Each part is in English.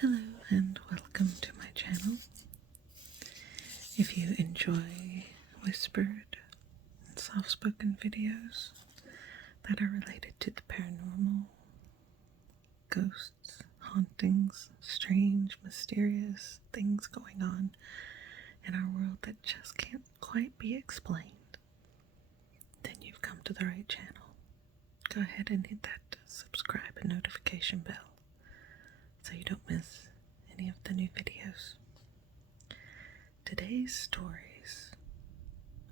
Hello and welcome to my channel. If you enjoy whispered and soft-spoken videos that are related to the paranormal, ghosts, hauntings, strange, mysterious things going on in our world that just can't quite be explained, then you've come to the right channel. Go ahead and hit that subscribe and notification bell so you don't miss any of the new videos. Today's stories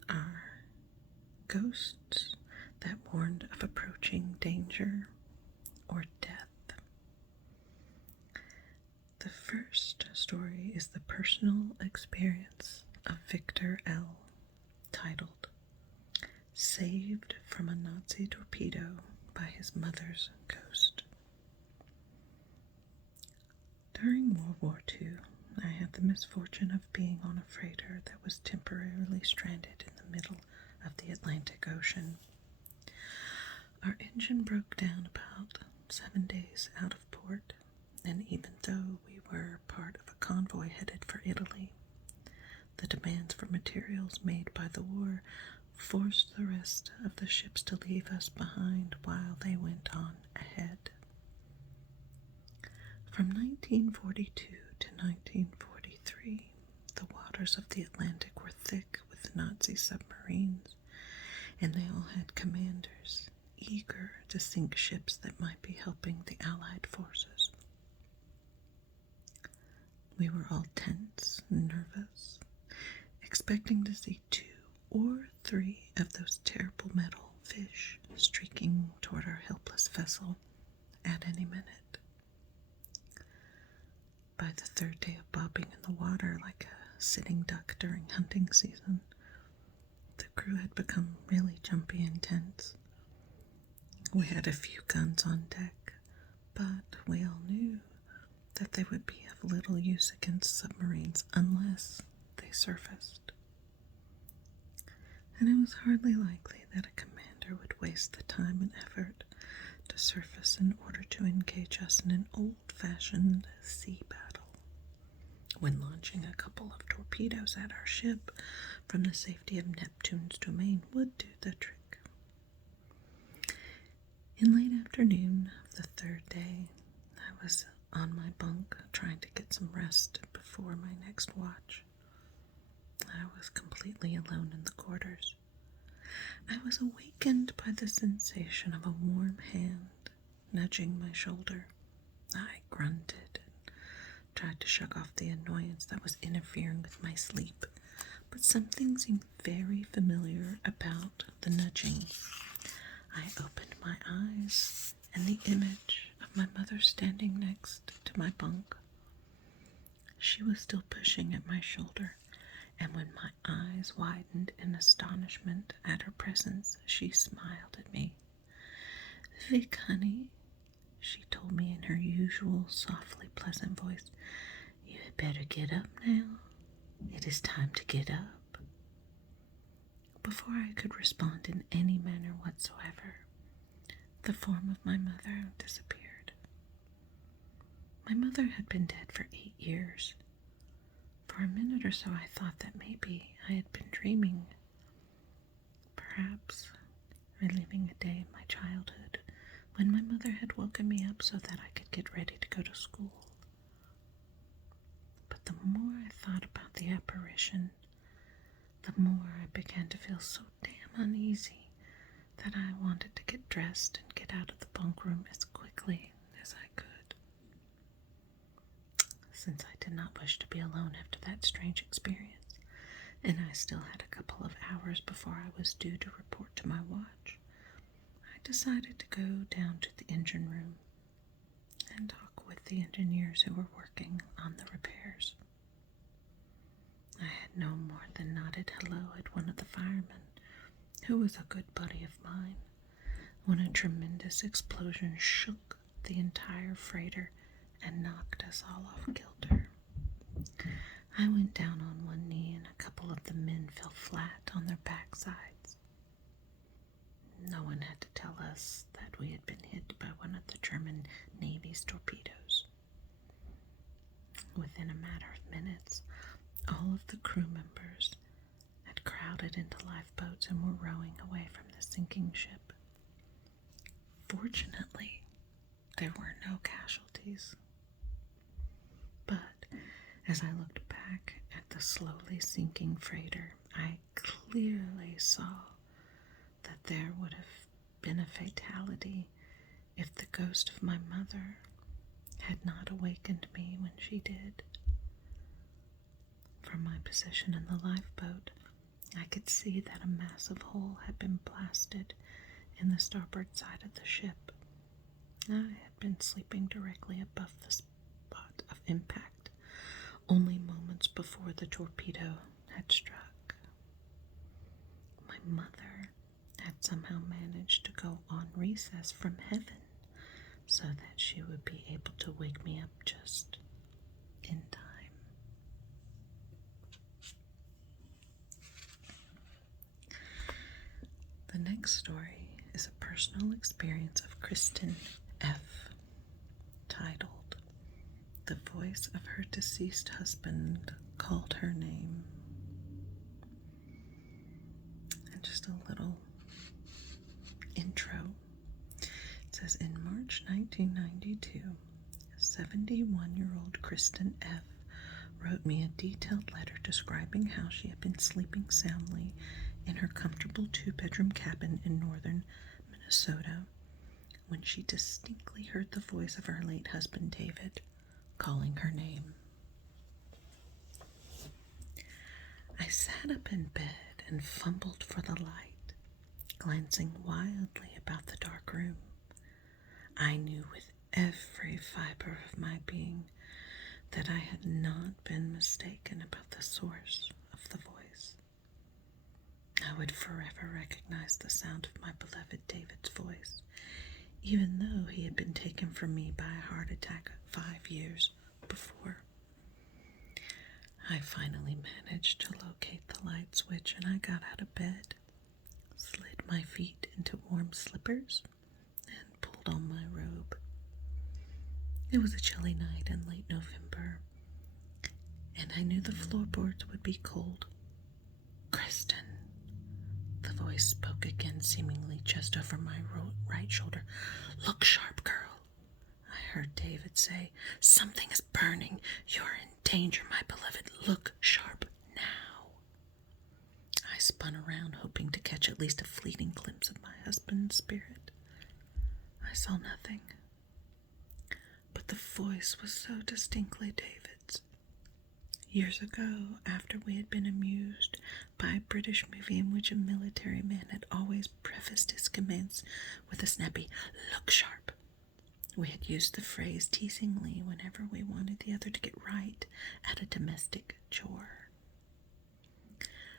are ghosts that warned of approaching danger or death. The first story is the personal experience of Victor L., titled Saved from a Nazi Torpedo by His Mother's Ghost. During World War II, I had the misfortune of being on a freighter that was temporarily stranded in the middle of the Atlantic Ocean. Our engine broke down about 7 days out of port, and even though we were part of a convoy headed for Italy, the demands for materials made by the war forced the rest of the ships to leave us behind while they went on ahead. From 1942 to 1943, the waters of the Atlantic were thick with Nazi submarines, and they all had commanders eager to sink ships that might be helping the Allied forces. We were all tense and nervous, expecting to see 2 or 3 of those terrible metal fish streaking toward our helpless vessel at any minute. By the third day of bobbing in the water like a sitting duck during hunting season, the crew had become really jumpy and tense. We had a few guns on deck, but we all knew that they would be of little use against submarines unless they surfaced. And it was hardly likely that a commander would waste the time and effort to surface in order to engage us in an old-fashioned sea battle, when launching a couple of torpedoes at our ship from the safety of Neptune's domain would do the trick. In late afternoon of the third day, I was on my bunk trying to get some rest before my next watch. I was completely alone in the quarters. I was awakened by the sensation of a warm hand nudging my shoulder. I grunted and tried to shake off the annoyance that was interfering with my sleep, but something seemed very familiar about the nudging. I opened my eyes, and the image of my mother standing next to my bunk. She was still pushing at my shoulder, and when my eyes widened in astonishment at her presence, she smiled at me. "Vic, honey," she told me in her usual softly pleasant voice, "you had better get up now. It is time to get up." Before I could respond in any manner whatsoever, the form of my mother disappeared. My mother had been dead for 8 years. For a minute or so I thought that maybe I had been dreaming, perhaps reliving a day in my childhood when my mother had woken me up so that I could get ready to go to school. But the more I thought about the apparition, the more I began to feel so damn uneasy that I wanted to get dressed and get out of the bunk room as quickly as I could. Since I did not wish to be alone after that strange experience, and I still had a couple of hours before I was due to report to my watch, I decided to go down to the engine room and talk with the engineers who were working on the repairs. I had no more than nodded hello at one of the firemen, who was a good buddy of mine, when a tremendous explosion shook the entire freighter and knocked us all off kilter. I went down on one knee, and a couple of the men fell flat on their backsides. No one had to tell us that we had been hit by one of the German Navy's torpedoes. Within a matter of minutes, all of the crew members had crowded into lifeboats and were rowing away from the sinking ship. Fortunately, there were no casualties. But as I looked back at the slowly sinking freighter, I clearly saw that there would have been a fatality if the ghost of my mother had not awakened me when she did. From my position in the lifeboat, I could see that a massive hole had been blasted in the starboard side of the ship. I had been sleeping directly above the spot of impact, only moments before the torpedo had struck. My mother had somehow managed to go on recess from heaven so that she would be able to wake me up just in time. The next story is a personal experience of Kristen F., titled, "The Voice of Her Deceased Husband Called Her Name." And just a little intro. It says, in March 1992, 71-year-old Kristen F. wrote me a detailed letter describing how she had been sleeping soundly in her comfortable two-bedroom cabin in northern Minnesota when she distinctly heard the voice of her late husband David calling her name. I sat up in bed and fumbled for the light, glancing wildly about the dark room. I knew with every fiber of my being that I had not been mistaken about the source of the voice. I would forever recognize the sound of my beloved David's voice, even though he had been taken from me by a heart attack 5 years before. I finally managed to locate the light switch, and I got out of bed, slid my feet into warm slippers, and pulled on my robe. It was a chilly night in late November, and I knew the floorboards would be cold. "Kristen," the voice spoke again, seemingly just over my right shoulder. "Look sharp, girl," I heard David say. "Something is burning. You're in danger, my beloved. Look sharp now." I spun around, hoping to catch at least a fleeting glimpse of my husband's spirit. I saw nothing, but the voice was so distinctly David's. Years ago, after we had been amused by a British movie in which a military man had always prefaced his commands with a snappy, "Look sharp," we had used the phrase teasingly whenever we wanted the other to get right at a domestic chore.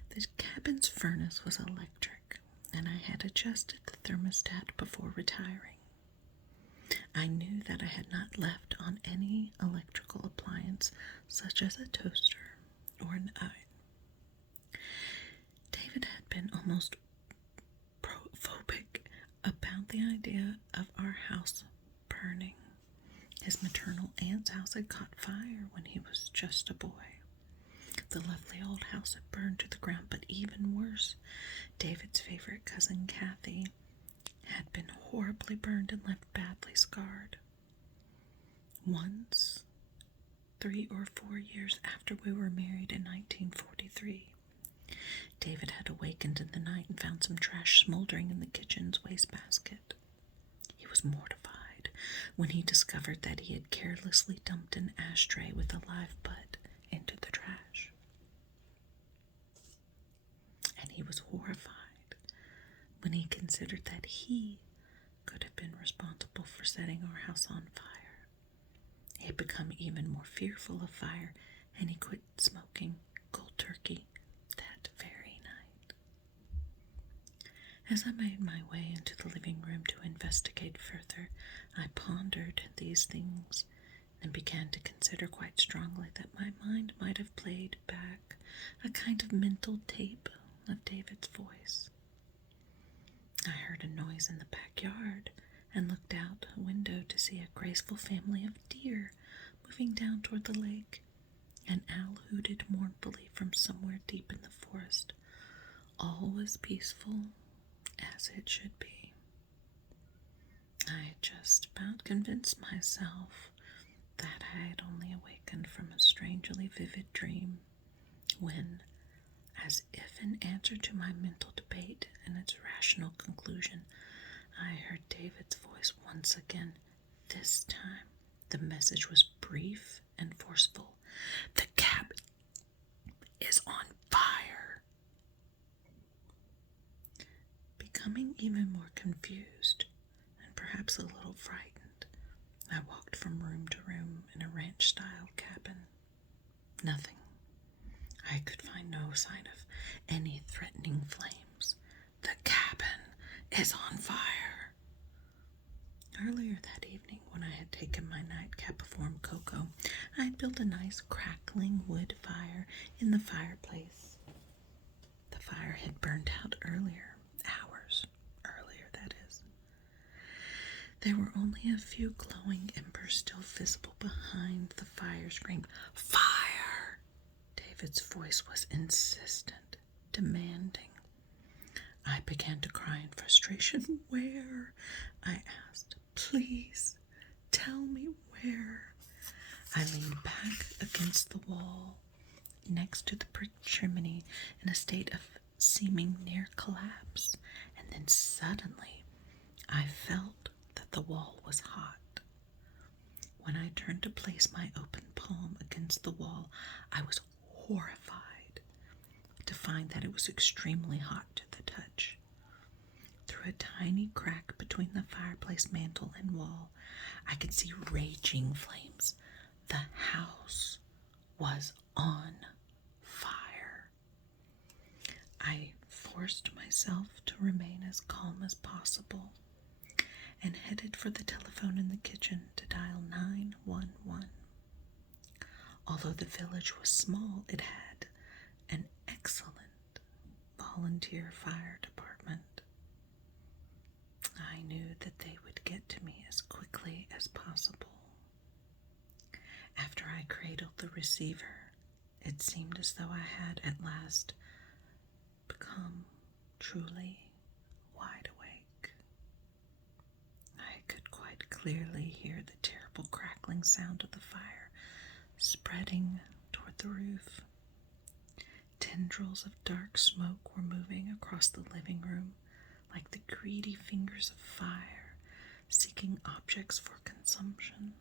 The cabin's furnace was electric, and I had adjusted the thermostat before retiring. I knew that I had not left on any electrical appliance, such as a toaster or an oven. David had been almost phobic about the idea of our house burning. His maternal aunt's house had caught fire when he was just a boy. The lovely old house had burned to the ground, but even worse, David's favorite cousin Kathy had been horribly burned and left badly scarred. Once, 3 or 4 years after we were married in 1943, David had awakened in the night and found some trash smoldering in the kitchen's wastebasket. He was mortified when he discovered that he had carelessly dumped an ashtray with a live butt into the trash. And he was horrified when he considered that he could have been responsible for setting our house on fire. He had become even more fearful of fire, and he quit smoking cold turkey that very night. As I made my way into the living room to investigate further, I pondered these things and began to consider quite strongly that my mind might have played back a kind of mental tape of David's voice. I heard a noise in the backyard and looked out a window to see a graceful family of deer moving down toward the lake An owl hooted mournfully from somewhere deep in the forest. All was peaceful, as it should be. I had just about convinced myself that I had only awakened from a strangely vivid dream when, as if in answer to my mental debate and its rational conclusion, I heard David's voice once again. This time, the message was brief and forceful. "The cabin is on fire." Becoming even more confused and perhaps a little frightened, I walked from room to room in a ranch-style cabin. Nothing. I could find no sign of any threatening flames. "The cabin is on fire." Earlier that evening, when I had taken my nightcap of warm cocoa, I had built a nice crackling wood fire in the fireplace. The fire had burned out earlier, hours earlier, that is. There were only a few glowing embers still visible behind the fire screen. "Fire!" David's voice was insistent, demanding. I began to cry in frustration. "Where?" I asked. "Please, tell me where." I leaned back against the wall next to the brick chimney in a state of seeming near collapse, and then suddenly I felt that the wall was hot. When I turned to place my open palm against the wall, I was horrified to find that it was extremely hot to the touch. Through a tiny crack between the fireplace mantel and wall, I could see raging flames. The house was on fire. I forced myself to remain as calm as possible and headed for the telephone in the kitchen to dial 911. Although the village was small, it had an excellent volunteer fire department. I knew that they would get to me as quickly as possible. After I cradled the receiver, it seemed as though I had at last become truly wide awake. I could quite clearly hear the terrible crackling sound of the fire spreading toward the roof. Tendrils of dark smoke were moving across the living room like the greedy fingers of fire seeking objects for consumption.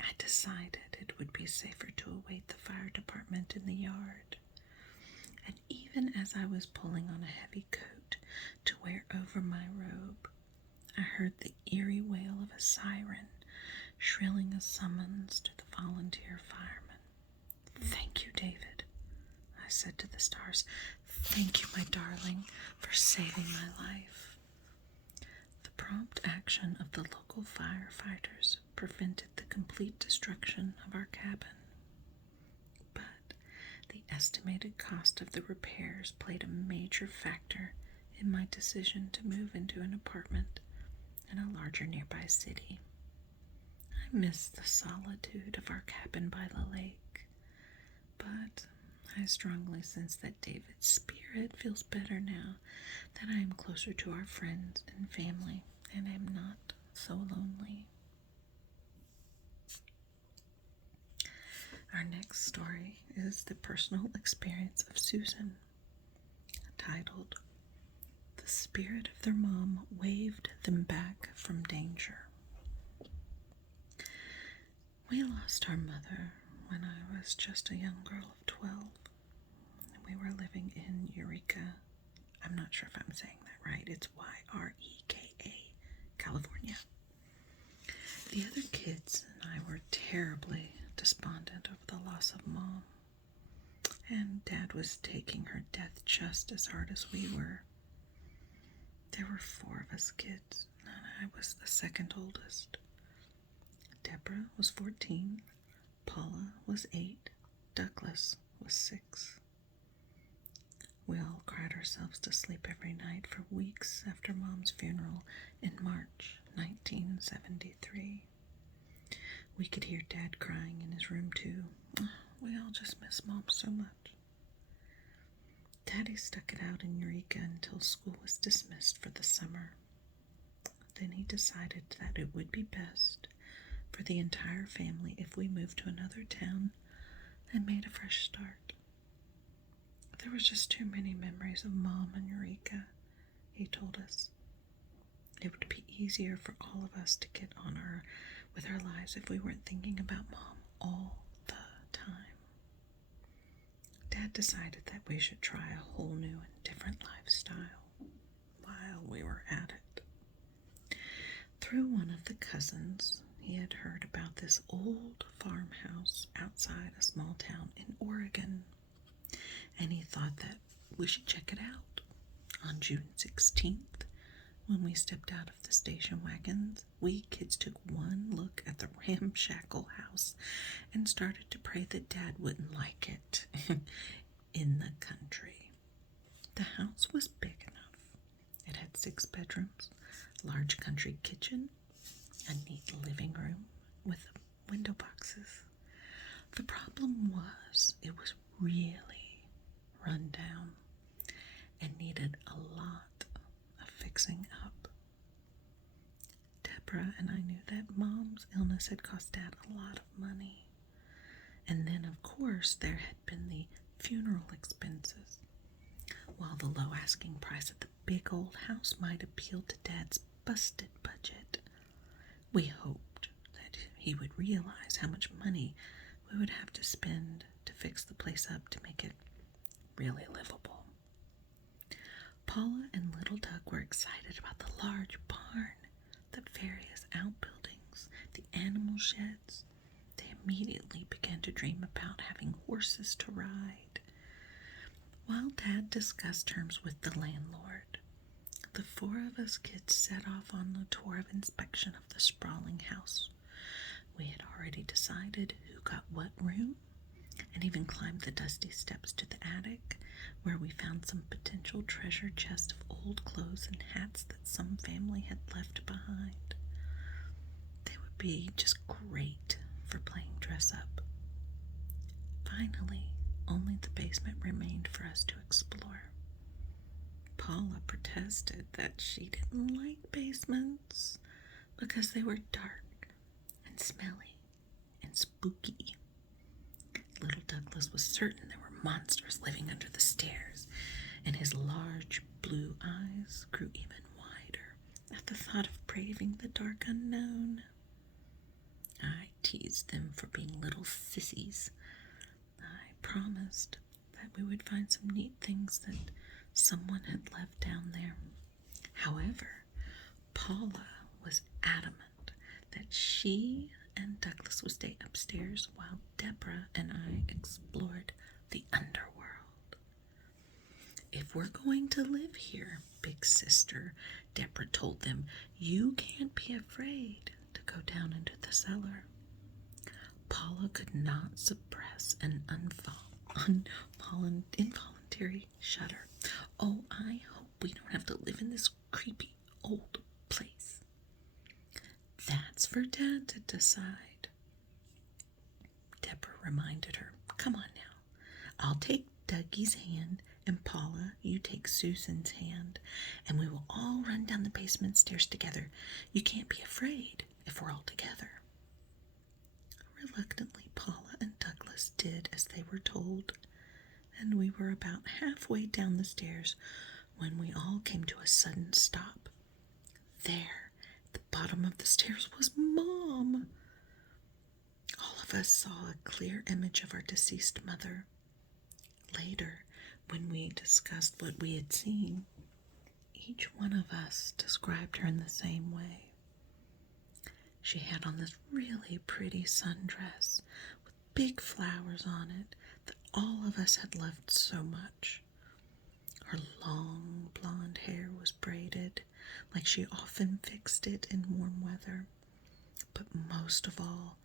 I decided it would be safer to await the fire department in the yard, and even as I was pulling on a heavy coat to wear over my robe, I heard the eerie wail of a siren shrilling a summons to the volunteer firemen. "Thank you, David," I said to the stars. "Thank you, my darling, for saving my life." The prompt action of the local firefighters prevented the complete destruction of our cabin, but the estimated cost of the repairs played a major factor in my decision to move into an apartment in a larger nearby city. I miss the solitude of our cabin by the lake, but I strongly sense that David's spirit feels better now that I am closer to our friends and family and am not so lonely. Our next story is the personal experience of Susan, titled "The Spirit of Their Mom Waved Them Back from Danger." We lost our mother when I was just a young girl of 12. We were living in Eureka. I'm not sure if I'm saying that right. It's Yreka, California. The other kids and I were terribly despondent over the loss of Mom, and Dad was taking her death just as hard as we were. There were 4 of us kids, and I was the second oldest. Deborah was 14, Paula was 8, Douglas was 6. We all cried ourselves to sleep every night for weeks after Mom's funeral in March 1973. We could hear Dad crying in his room, too. We all just miss Mom so much. Daddy stuck it out in Eureka until school was dismissed for the summer. Then he decided that it would be best for the entire family if we moved to another town and made a fresh start. There was just too many memories of Mom and Eureka, he told us. It would be easier for all of us to get on with our lives if we weren't thinking about Mom all the time. Dad decided that we should try a whole new and different lifestyle while we were at it. Through one of the cousins, he had heard about this old farmhouse outside a small town in Oregon, and he thought that we should check it out. On June 16th, when we stepped out of the station wagons, we kids took one look at the ramshackle house and started to pray that Dad wouldn't like it in the country. The house was big enough. It had 6 bedrooms, a large country kitchen, a neat living room with window boxes. The problem was it was really run down and needed a lot of fixing up. Deborah and I knew that Mom's illness had cost Dad a lot of money. And then, of course, there had been the funeral expenses. While the low asking price of the big old house might appeal to Dad's busted budget, we hoped that he would realize how much money we would have to spend to fix the place up to make it really livable. Paula and little Doug were excited about the large barn, the various outbuildings, the animal sheds. They immediately began to dream about having horses to ride. While Dad discussed terms with the landlord, the 4 of us kids set off on the tour of inspection of the sprawling house. We had already decided who got what room, and even climbed the dusty steps to the attic, where we found some potential treasure chests of old clothes and hats that some family had left behind. They would be just great for playing dress up. Finally, only the basement remained for us to explore. Paula protested that she didn't like basements because they were dark and smelly and spooky. Little Douglas was certain there were monsters living under the stairs, and his large blue eyes grew even wider at the thought of braving the dark unknown. I teased them for being little sissies. I promised that we would find some neat things that someone had left down there. However, Paula was adamant that she and Douglas would stay upstairs while Deborah and I explored the underworld. "If we're going to live here, big sister," Deborah told them, "you can't be afraid to go down into the cellar." Paula could not suppress an involuntary shudder. "Oh, I hope we don't have to live in this creepy old place." "That's for Dad to decide," Deborah reminded her. "Come on now. I'll take Dougie's hand, and Paula, you take Susan's hand, and we will all run down the basement stairs together. You can't be afraid if we're all together." Reluctantly, Paula and Douglas did as they were told, and we were about halfway down the stairs when we all came to a sudden stop. There, at the bottom of the stairs, was Mom. All of us saw a clear image of our deceased mother. Later, when we discussed what we had seen, each one of us described her in the same way. She had on this really pretty sundress with big flowers on it that all of us had loved so much. Her long blonde hair was braided like she often fixed it in warm weather. But most of all,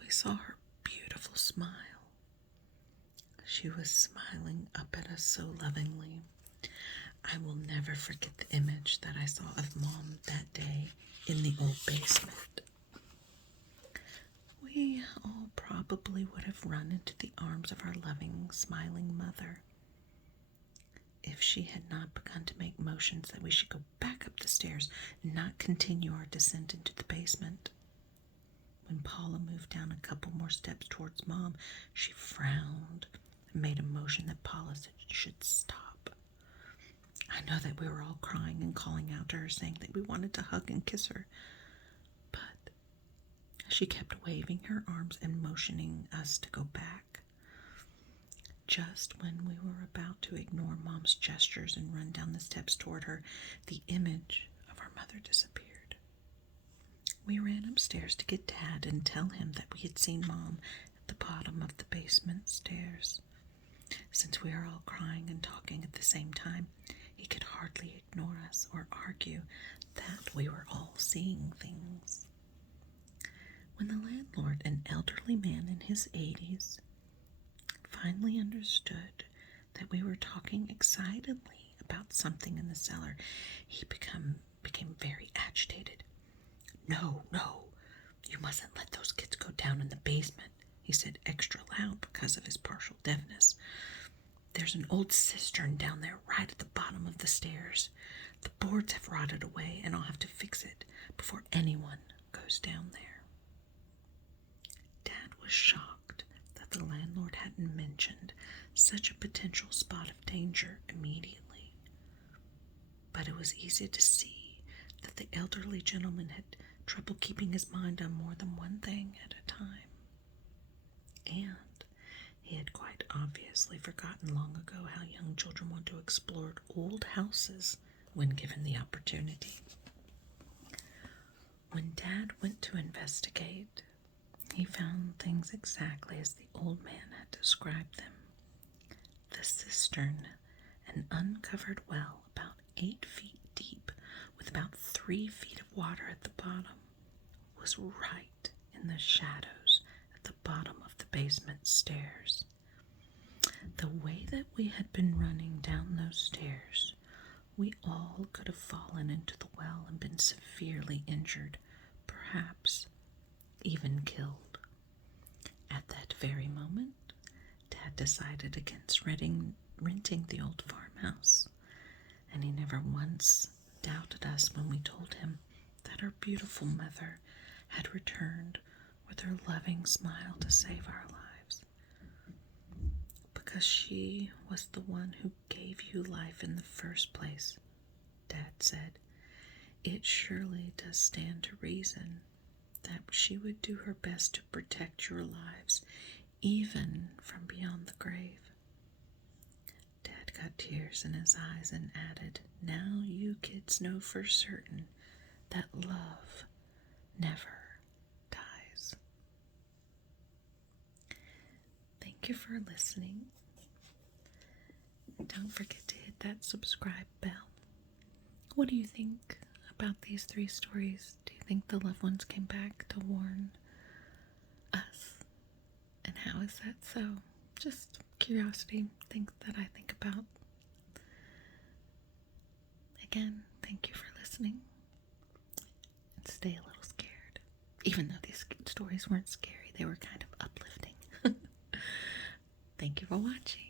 we saw her beautiful smile. She was smiling up at us so lovingly. I will never forget the image that I saw of Mom that day in the old basement. probably would have run into the arms of our loving, smiling mother if she had not begun to make motions that we should go back up the stairs and not continue our descent into the basement. When Paula moved down a couple more steps towards Mom, she frowned and made a motion that Paula should stop. I know that we were all crying and calling out to her, saying that we wanted to hug and kiss her, but she kept waving her arms and motioning us to go back. Just when we were about to ignore Mom's gestures and run down the steps toward her, the image of our mother disappeared. We ran upstairs to get Dad and tell him that we had seen Mom at the bottom of the basement stairs. Since we were all crying and talking at the same time, he could hardly ignore us or argue that we were all seeing things. When the landlord, an elderly man in his 80s, finally understood that we were talking excitedly about something in the cellar, he became very agitated. No, you mustn't let those kids go down in the basement, he said extra loud because of his partial deafness. There's an old cistern down there right at the bottom of the stairs. The boards have rotted away, and I'll have to fix it before anyone goes down there. Dad was shocked that the landlord hadn't mentioned such a potential spot of danger immediately. But it was easy to see that the elderly gentleman had trouble keeping his mind on more than one thing at a time. And he had quite obviously forgotten long ago how young children want to explore old houses when given the opportunity. When Dad went to investigate, he found things exactly as the old man had described them. The cistern, an uncovered well about 8 feet deep with about 3 feet of water at the bottom, was right in the shadows at the bottom of the basement stairs. The way that we had been running down those stairs, we all could have fallen into the well and been severely injured, perhaps even killed. At that very moment, Dad decided against renting the old farmhouse, and he never once doubted us when we told him that our beautiful mother had returned with her loving smile to save our lives. Because she was the one who gave you life in the first place, Dad said, it surely does stand to reason that she would do her best to protect your lives, even from beyond the grave. Dad got tears in his eyes and added, now you kids know for certain that love never dies. Thank you for listening. Don't forget to hit that subscribe bell. What do you think about these 3 stories? Do you think the loved ones came back to warn us? And how is that so? Just curiosity, things that I think about. Again, thank you for listening. And stay a little scared. Even though these stories weren't scary, they were kind of uplifting. Thank you for watching.